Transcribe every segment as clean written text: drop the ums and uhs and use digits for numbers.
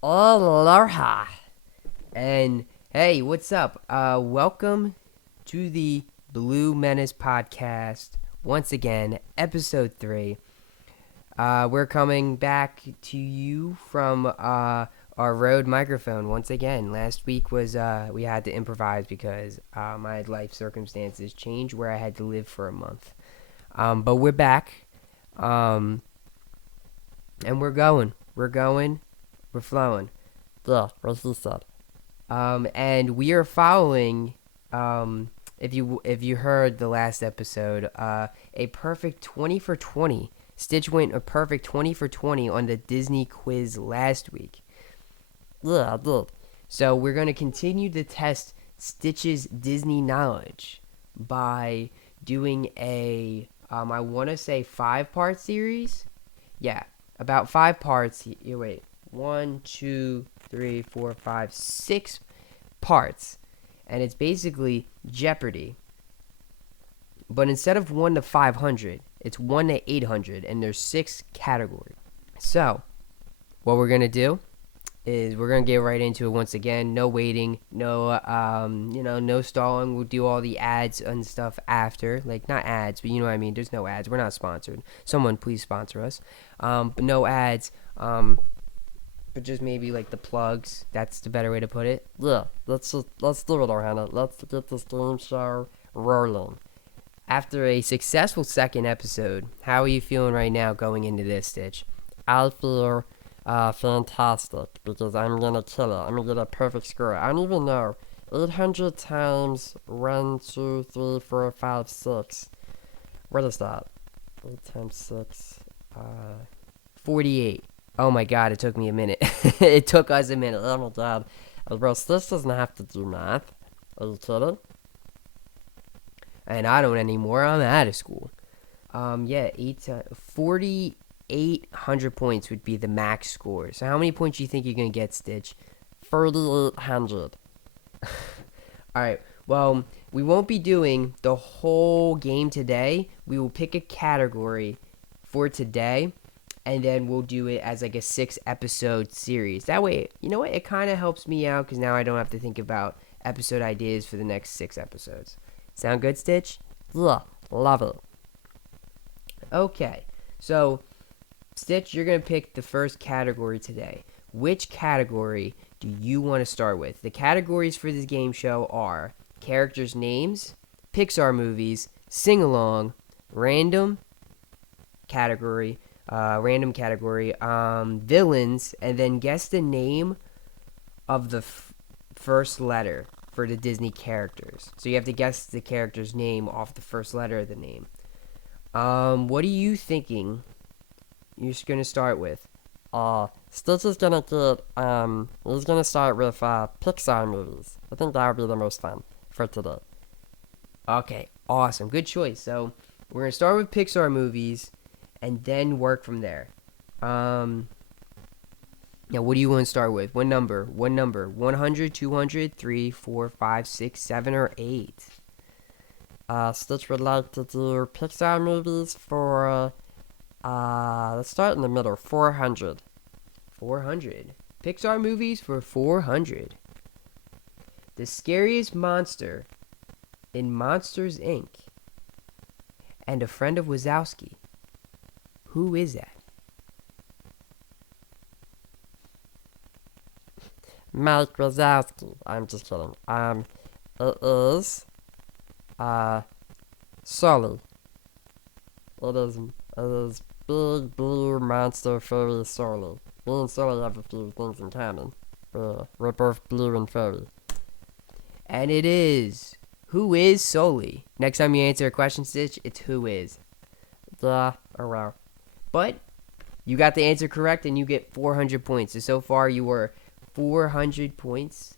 Aloha. And hey, what's up? Welcome to the Blue Menace podcast. Once again, episode 3. We're coming back to you from our Rode microphone once again. Last week was we had to improvise because my life circumstances changed where I had to live for a month. But we're back. And we're going. We're flowing. Yeah, what he said. And we are following. If you heard the last episode, a perfect 20 for 20. Stitch went a perfect 20 for 20 on the Disney quiz last week. Yeah, I did. So we're going to continue to test Stitch's Disney knowledge by doing I want to say 5-part series. Yeah, about 5 parts. Wait, 1, 2, 3, 4, 5, 6 parts. And it's basically Jeopardy. But instead of 1 to 500, it's 1 to 800, and there's 6 categories. So, what we're going to do is we're going to get right into it once again. No waiting, no stalling. We'll do all the ads and stuff after. Like, not ads, but you know what I mean. There's no ads. We're not sponsored. Someone please sponsor us. But no ads. But just maybe like the plugs. That's the better way to put it. Yeah, let's do it, Ohana. Let's get this game show rolling. After a successful second episode, how are you feeling right now going into this, Stitch? I feel fantastic because I'm gonna kill it. I'm gonna get a perfect score. I don't even know. 800 times 1, 2, 3, 4, 5, 6. What is that? 8 times 6. 48. Oh my god, it took me a minute. It took us a minute. Oh my god. Bro, this doesn't have to do math. Are you kidding? And I don't anymore. I'm out of school. Yeah, 4,800 points would be the max score. So how many points do you think you're going to get, Stitch? 4,800. Alright, well, we won't be doing the whole game today. We will pick a category for today, and then we'll do it as like a 6-episode series. That way, you know what? It kind of helps me out because now I don't have to think about episode ideas for the next 6 episodes. Sound good, Stitch? Yeah, love it. Okay, so Stitch, you're going to pick the first category today. Which category do you want to start with? The categories for this game show are characters' names, Pixar movies, sing-along, random category, villains, and then guess the name of the first letter for the Disney characters. So you have to guess the character's name off the first letter of the name. What are you thinking you're just gonna start with? Stitch is gonna he's gonna start with, Pixar movies. I think that would be the most fun for today. Okay, awesome. Good choice. So we're gonna start with Pixar movies and then work from there. Now what do you want to start with? What number? 100, 200, 3, 4, 5, 6, 7, or 8? Stitch would like to do Pixar movies for, let's start in the middle, 400. 400. Pixar movies for 400. The scariest monster in Monsters, Inc. and a friend of Wazowski. Who is that? Mike Wazowski. I'm just kidding. It is, Sully. It is big blue monster furry Sully. Me and Sully have a few things in common. We're both blue and furry. And it is. Who is Sully? Next time you answer a question, Stitch, it's who is. Yeah, oh wow. But you got the answer correct and you get 400 points. So far you were 400 points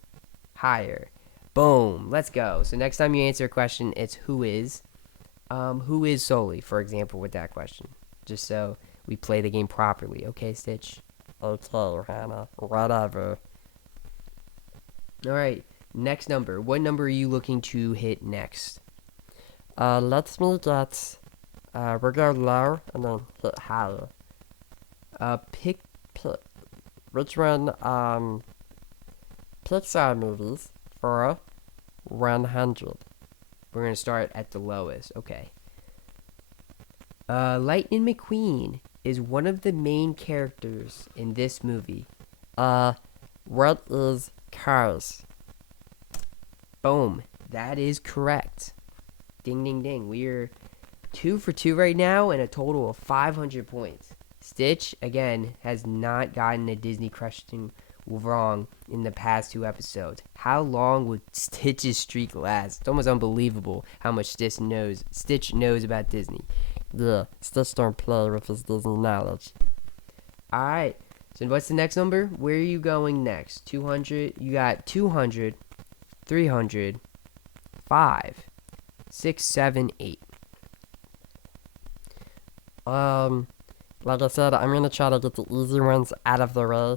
higher. Boom. Let's go. So next time you answer a question, it's who is. Who is Sully, for example, with that question. Just so we play the game properly. Okay, Stitch? Okay, Hannah. Whatever. Alright. Next number. What number are you looking to hit next? Let me get, we'll go low and then hit higher. Pick Which one, Pixar movies for 100? We're gonna start at the lowest. Okay. Lightning McQueen is one of the main characters in this movie. What is Cars? Boom. That is correct. Ding, ding, ding. We're 2 for 2 right now and a total of 500 points. Stitch, again, has not gotten a Disney question wrong in the past 2 episodes. How long would Stitch's streak last? It's almost unbelievable how much Stitch knows about Disney. Yeah, Stitch don't play with his Disney knowledge. Alright, so what's the next number? Where are you going next? 200? You got 200, 300, 5, 6, 7, 8. Like I said, I'm gonna try to get the easy ones out of the way.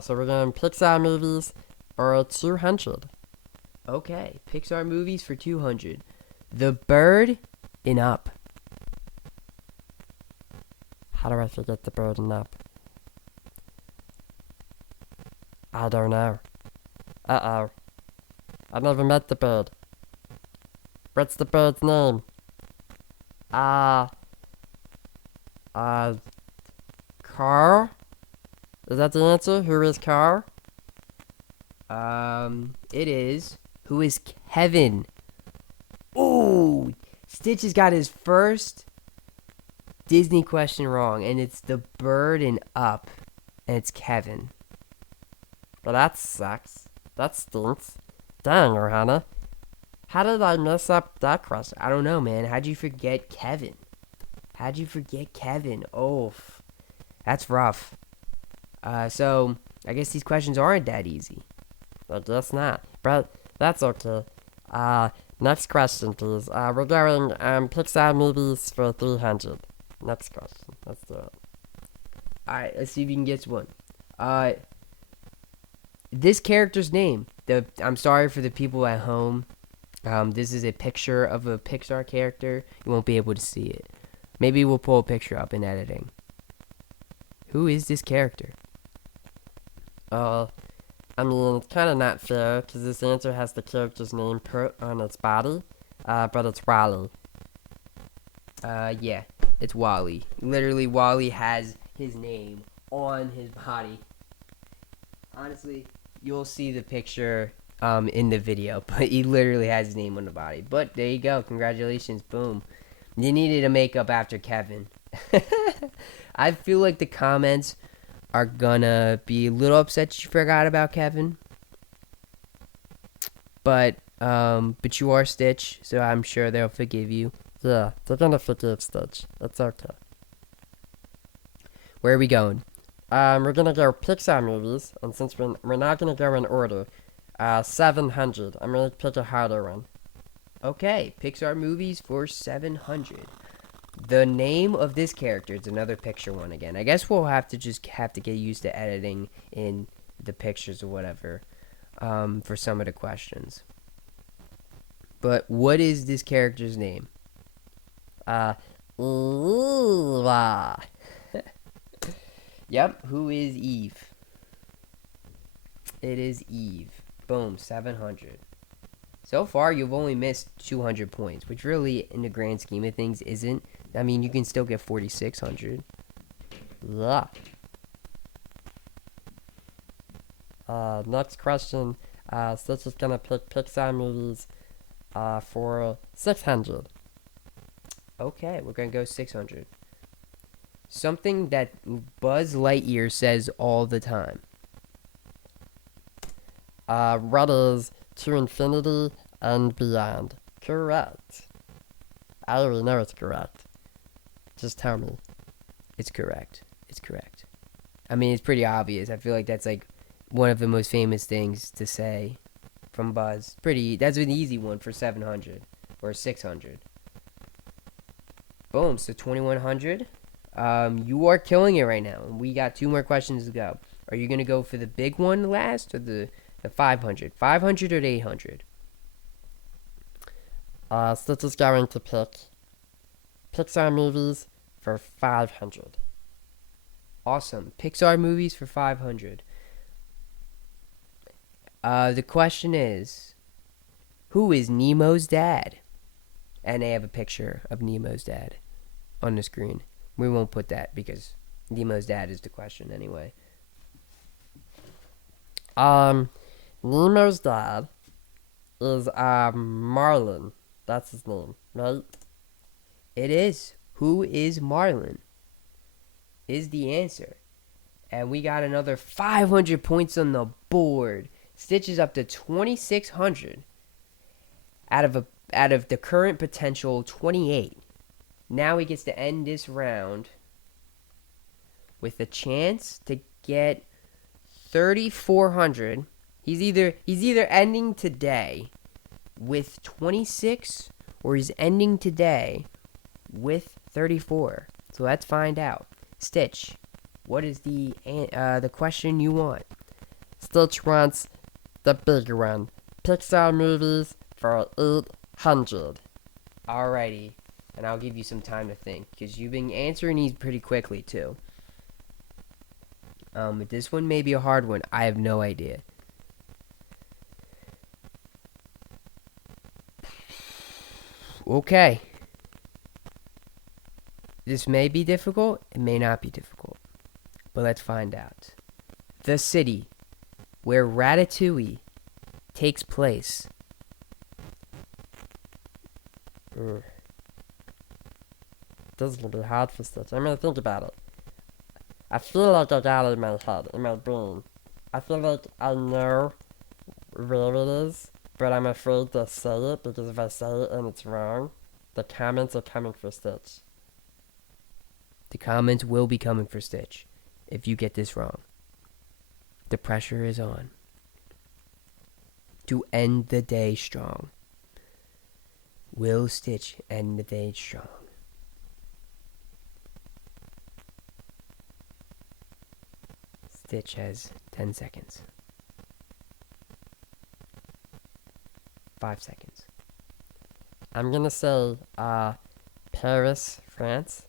So we're going Pixar movies or 200. Okay, Pixar movies for 200. The Bird and Up. How do I forget the bird and Up? I don't know. Uh-oh. I never met the bird. What's the bird's name? Carl? Is that the answer? Who is Carl? It is. Who is Kevin? Ooh, Stitch has got his first Disney question wrong, and it's The Bird and Up, and it's Kevin. Well, that sucks. That stinks. Dang, Ohana. How did I mess up that question? I don't know, man. How'd you forget Kevin? Oh, that's rough. So I guess these questions aren't that easy. I guess not. But that's okay. Next question, please. We're going Pixar movies for 300. Next question. Let's do it. Alright, let's see if you can guess one. This character's name. I'm sorry for the people at home. This is a picture of a Pixar character. You won't be able to see it. Maybe we'll pull a picture up in editing. Who is this character? I mean, it's kind of not fair, because this answer has the character's name put on its body, but it's Wally. Yeah, it's Wally. Literally, Wally has his name on his body. Honestly, you'll see the picture in the video, but he literally has his name on the body. But there you go. Congratulations. Boom. You needed a makeup after Kevin. I feel like the comments are gonna be a little upset that you forgot about Kevin. But you are Stitch, so I'm sure they'll forgive you. Yeah, they're gonna forgive Stitch. It's okay. Where are we going? We're gonna go Pixar movies, and since we're not gonna go in order, 700. I'm gonna pick a harder one. Okay, Pixar movies for 700. The name of this character, it's another picture one again. I guess we'll have to get used to editing in the pictures or whatever for some of the questions. But what is this character's name? Eva. Yep, who is Eve? It is Eve. Boom, 700. So far, you've only missed 200 points, which really, in the grand scheme of things, isn't. I mean, you can still get 4,600. Yeah. Next question. Stitch is gonna pick Pixar movies for 600. Okay, we're gonna go 600. Something that Buzz Lightyear says all the time. What is To Infinity and Beyond? Correct. I already know it's correct. Just tell me. It's correct. I mean, it's pretty obvious. I feel like that's like one of the most famous things to say from Buzz. That's an easy one for 700 or 600. Boom, so 2100. You are killing it right now. We got 2 more questions to go. Are you going to go for the big one last or the 500? 500 or 800? Stitch is going to pick Pixar movies for 500. Awesome. Pixar movies for 500. The question is, who is Nemo's dad? And they have a picture of Nemo's dad on the screen. We won't put that because Nemo's dad is the question anyway. Nemo's dad is Marlin. That's his name, right? It is. Who is Marlin? Is the answer. And we got another 500 points on the board. Stitch is up to 2,600 out of the current potential 28. Now he gets to end this round with a chance to get 3,400. He's either ending today with 26 or he's ending today with 34. So let's find out. Stitch, what is the question you want? Stitch wants the big one. Pixar movies for 800. Alrighty, and I'll give you some time to think because you've been answering these pretty quickly too. But this one may be a hard one. I have no idea. Okay. This may be difficult. It may not be difficult. But let's find out. The city where Ratatouille takes place. This is going to be hard for Stitch. I'm going to think about it. I feel like I got it in my head, in my brain. I feel like I know where it is, but I'm afraid to say it because if I say it and it's wrong, the comments are coming for Stitch. The comments will be coming for Stitch if you get this wrong. The pressure is on to end the day strong. Will Stitch end the day strong? Stitch has 10 seconds. 5 seconds. I'm gonna say, Paris, France.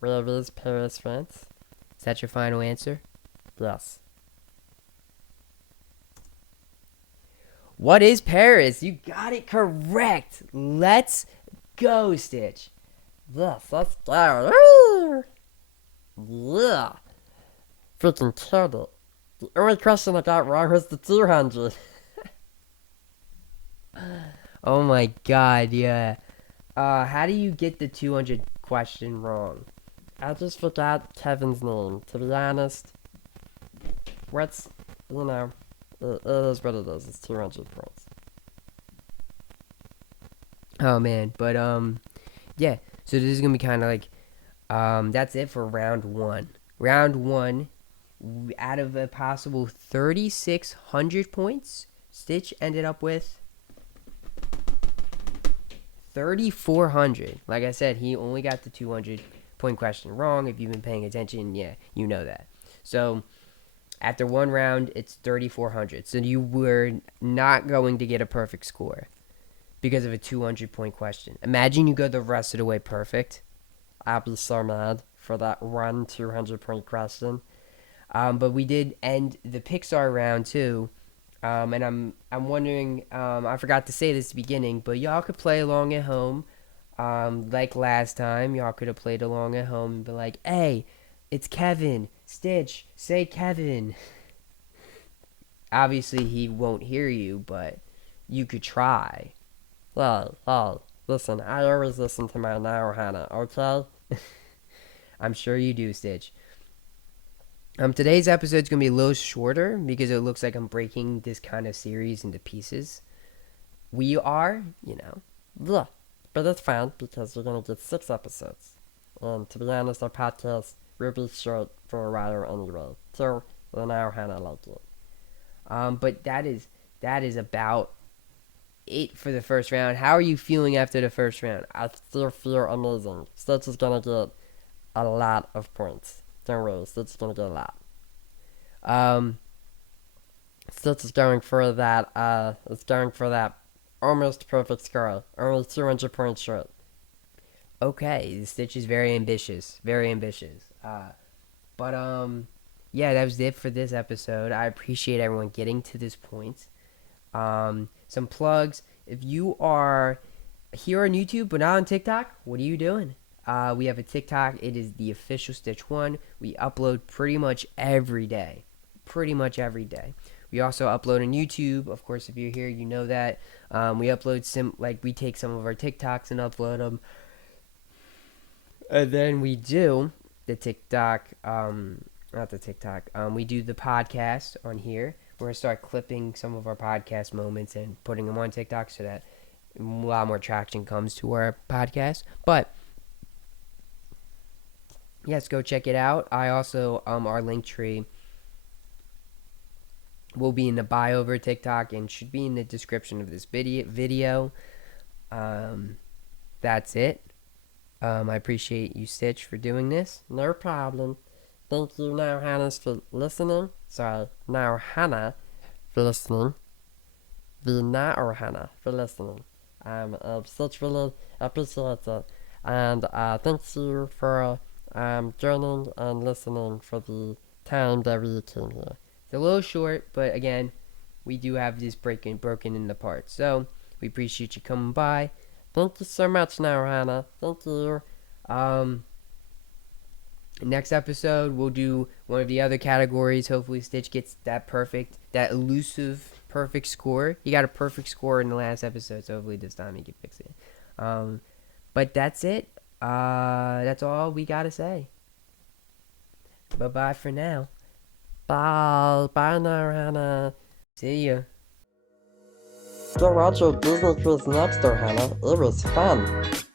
Where is Paris, France? Is that your final answer? Yes. What is Paris? You got it correct. Let's go, Stitch. Yes, let's go. Woo! Yeah. Freaking killed it. The only question I got wrong was the 200. Oh my god, yeah. How do you get the 200 question wrong? I just forgot Kevin's name. To be honest, it is what it is. It's 200 points. Oh man, but yeah. So this is gonna be kind of like, that's it for round one. Round one, out of a possible 3,600 points, Stitch ended up with 3,400. Like I said, he only got the 200 point question wrong. If you've been paying attention, yeah, you know that. So after one round, it's 3,400. So you were not going to get a perfect score because of a 200 point question. Imagine you go the rest of the way perfect. I'll be so mad for that one 200 point question. But we did end the Pixar round too. And I'm wondering, I forgot to say this at the beginning, but y'all could play along at home. Like last time, y'all could have played along at home and be like, hey, it's Kevin. Stitch, say Kevin. Obviously, he won't hear you, but you could try. Oh, listen, I always listen to my now, Hannah, okay? I'm sure you do, Stitch. Today's episode is going to be a little shorter because it looks like I'm breaking this kind of series into pieces. We are, Yeah, but it's fine because you're going to get 6 episodes. And to be honest, our podcast will be short for a while anyway. So, now Hannah liked it. But that is about it for the first round. How are you feeling after the first round? I still feel amazing. Stitch is going to get a lot of points. Don't worry, Stitch is going to get a lot. Stitch is going for that, almost perfect score. Only 200 points short. Okay, Stitch is very ambitious. Very ambitious. But yeah, that was it for this episode. I appreciate everyone getting to this point. Some plugs. If you are here on YouTube but not on TikTok, what are you doing? We have a TikTok. It is the official Stitch One. We upload pretty much every day. Pretty much every day. We also upload on YouTube. Of course, if you're here, you know that. We upload we take some of our TikToks and upload them. And then we do the TikTok, not the TikTok. We do the podcast on here. We're gonna start clipping some of our podcast moments and putting them on TikTok so that a lot more traction comes to our podcast. But yes, go check it out. I also our link tree will be in the bio over TikTok and should be in the description of this video. That's it. I appreciate you, Stitch, for doing this. No problem. Thank you, now Hannah, for listening. Sorry, now Hannah for listening. The now Hannah for listening. Stitch really appreciates it. And thank you for joining and listening for the time that we came here. It's a little short, but again, we do have this broken into parts. So we appreciate you coming by. Thank you so much, now Hannah. Thank you. Next episode, we'll do one of the other categories. Hopefully, Stitch gets that elusive perfect score. He got a perfect score in the last episode, so hopefully this time he can fix it. But that's it. That's all we gotta say. Bye-bye for now. Bye. Bye now, Hannah. See ya. Go watch your Disney quiz next door, Hannah. It was fun.